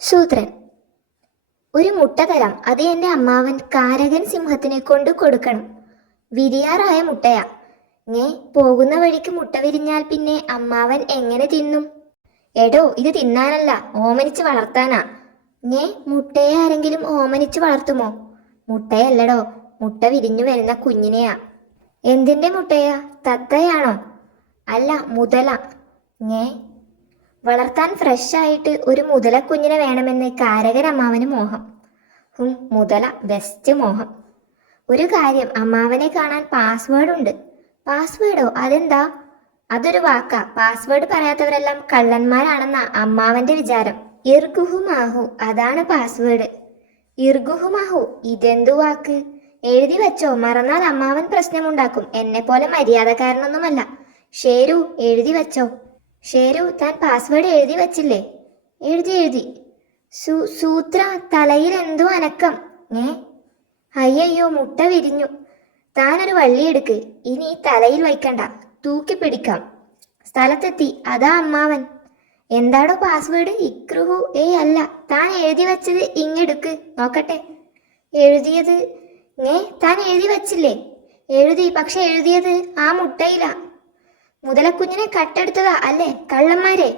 ശൂദ്രൻ. ഒരു മുട്ട തരാം, അത് എന്റെ അമ്മാവൻ കാരകൻ സിംഹത്തിനെ കൊണ്ട് കൊടുക്കണം. വിരിയാറായ മുട്ടയാ. പോകുന്ന വഴിക്ക് മുട്ട വിരിഞ്ഞാൽ പിന്നെ അമ്മാവൻ എങ്ങനെ തിന്നും? എടോ, ഇത് തിന്നാനല്ല, ഓമനിച്ച് വളർത്താനാ. മുട്ടയെ ആരെങ്കിലും ഓമനിച്ച് വളർത്തുമോ? മുട്ടയല്ലടോ, മുട്ട വിരിഞ്ഞു വരുന്ന കുഞ്ഞിനെയാ. എന്തിന്റെ മുട്ടയാ? തത്തയാണോ? അല്ല, മുതല. വളർത്താൻ ഫ്രഷ് ആയിട്ട് ഒരു മുതലക്കുഞ്ഞിനെ വേണമെന്ന് കാരകൻ അമ്മാവന് മോഹം. മുതല ബെസ്റ്റ് മോഹം. ഒരു കാര്യം, അമ്മാവനെ കാണാൻ പാസ്വേഡ് ഉണ്ട്. പാസ്വേഡോ? അതെന്താ? അതൊരു വാക്കാ. പാസ്വേഡ് പറയാത്തവരെല്ലാം കള്ളന്മാരാണെന്നാ അമ്മാവന്റെ വിചാരം. ഇർഗുഹുമാഹു, അതാണ് പാസ്വേഡ്. ഇർഗുഹുമാഹു, ഇതെന്തു വാക്ക്? എഴുതി വെച്ചോ, മറന്നാൽ അമ്മാവൻ പ്രശ്നമുണ്ടാക്കും. എന്നെ പോലെ മര്യാദക്കാരനൊന്നുമല്ല. ഷേരു, എഴുതി വെച്ചോ. ഷേരു, താൻ പാസ്വേഡ് എഴുതി വച്ചില്ലേ? എഴുതി. സൂത്ര, തലയിൽ എന്തോ അനക്കം. അയ്യോ, മുട്ട വിരിഞ്ഞു. താനൊരു വള്ളിയെടുക്ക്. ഇനി തലയിൽ വയ്ക്കണ്ട, തൂക്കി പിടിക്കാം. സ്ഥലത്തെത്തി, അതാ അമ്മാവൻ. എന്താടോ പാസ്വേഡ്? ഇക്രുഹു. അല്ല, താൻ എഴുതി വച്ചത് ഇങ്ങെടുക്ക്, നോക്കട്ടെ. എഴുതിയത്? താൻ എഴുതി വച്ചില്ലേ? എഴുതി, പക്ഷെ എഴുതിയത് ആ മുട്ടയിലാ. മുതലക്കുഞ്ഞിനെ കട്ടെടുത്തതാ അല്ലേ കള്ളന്മാരെ?